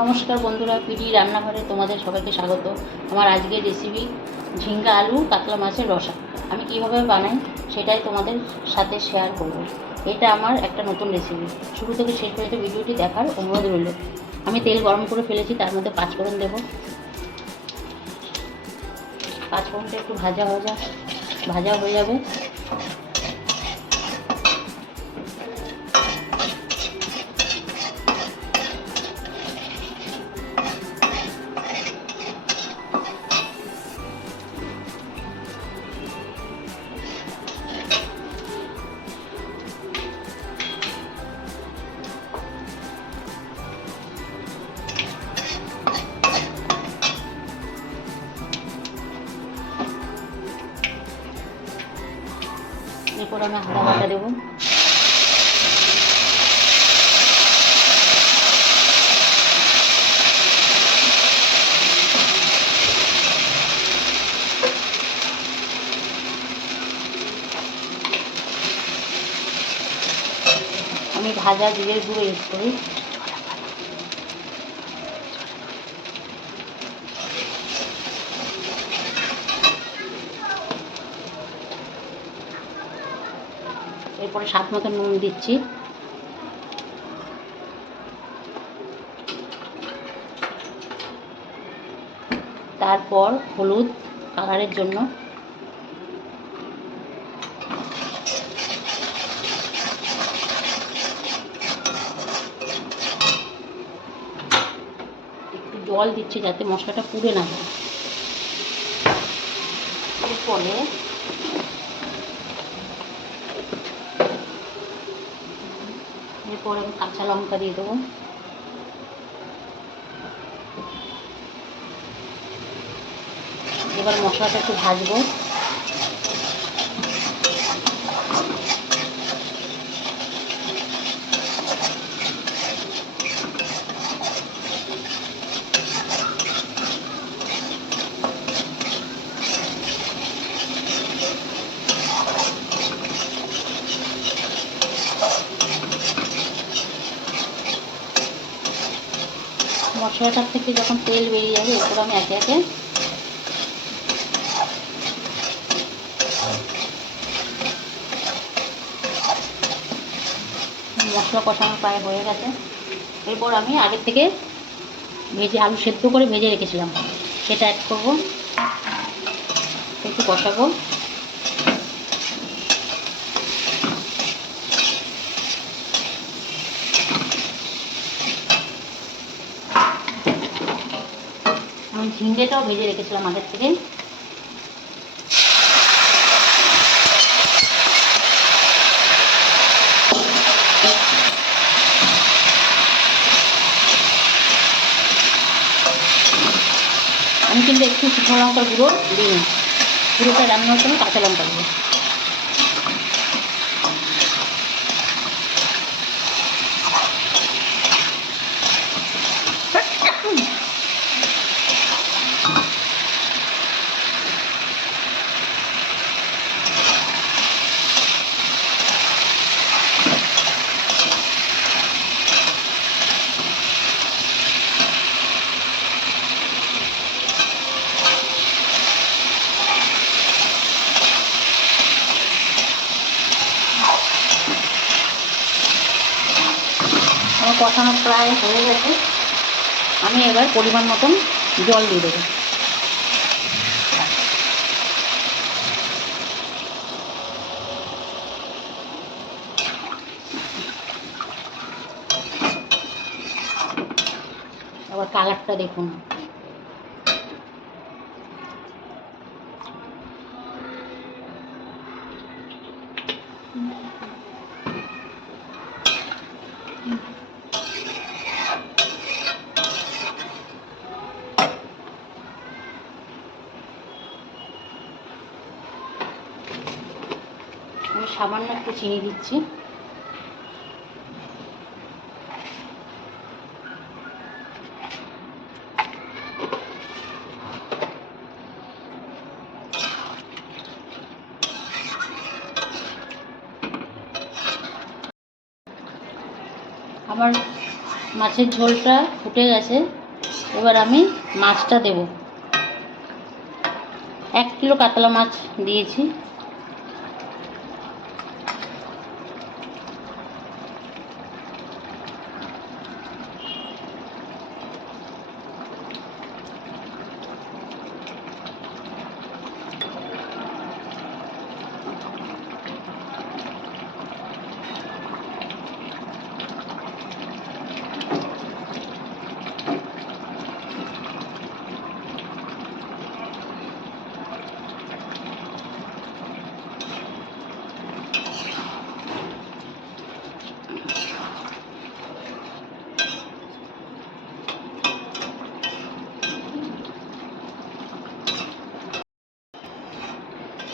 নমস্কার বন্ধুরা, পিডি রান্নাঘরে তোমাদের সবাইকে স্বাগত। আমার আজকের রেসিপি ঝিঙ্গা আলু কাতলা মাছের রসা। আমি কিভাবে বানাই সেটাই তোমাদের সাথে শেয়ার করব। এটা আমার একটা নতুন রেসিপি। শুরু থেকে শেষ পর্যন্ত ভিডিওটি দেখার অনুরোধ রইল। আমি তেল গরম করে ফেলেছি, তার মধ্যে পাঁচফোড়ন দেব। পাঁচফোড়নটা একটু ভাজা হয়ে যাবে। এরপর আমি আদা বাটা দেবো। আমি ভাজা জিরের গুঁড়ো ইউজ করি। এরপরে স্বাদ মতো নুন দিচ্ছি। তারপর হলুদ কালারের জন্য, একটু জল দিচ্ছি যাতে মশলাটা পুড়ে না যায়। এরপরে আমি কাঁচা লঙ্কা দিয়ে দেবো। এবার মশলাটা একটু ভাজবো। মশলাটার থেকে যখন তেল বেরিয়ে যাবে, এরপর আমি একে একে মশলা কষানো প্রায় হয়ে গেছে। এরপর আমি আগে থেকে আলু সেদ্ধ করে ভেজে রেখেছিলাম, সেটা অ্যাড করবো। একটু কষাবো। আমি ঝিঙ্গেটাও ভেজে রেখেছিলাম আগের থেকে। আমি কিন্তু একটু শুকনো লঙ্কার গুঁড়ো দিই, পুরোটা রান্নার জন্য কাঁচা লঙ্কা দেবো। আমার কষানো প্রায় হয়ে গেছে। আমি এবার পরিমাণ মতন জল দিয়ে দেবো। আবার কালারটা দেখুন। আমি সামান্য একটু চিনি দিচ্ছি। আমার মাছের ঝোলটা ফুটে গেছে, এবার আমি মাছটা দেব। 1 কিলো কাতলা মাছ দিয়েছি।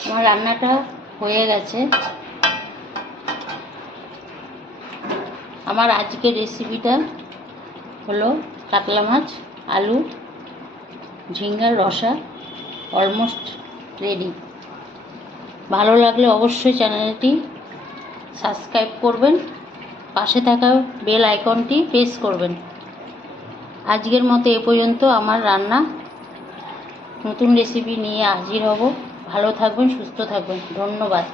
আমার রান্নাটা হয়ে গেছে। আমার আজকের রেসিপিটা হলো কাতলা মাছ, আলু, ঝিঙ্গার রসা, অলমোস্ট রেডি। ভালো লাগলে অবশ্যই চ্যানেলটি সাবস্ক্রাইব করবেন, পাশে থাকা বেল আইকনটি প্রেস করবেন। আজকের মতো এ পর্যন্ত আমার রান্না। নতুন রেসিপি নিয়ে হাজির হব। ভালো থাকবেন, সুস্থ থাকবেন। ধন্যবাদ।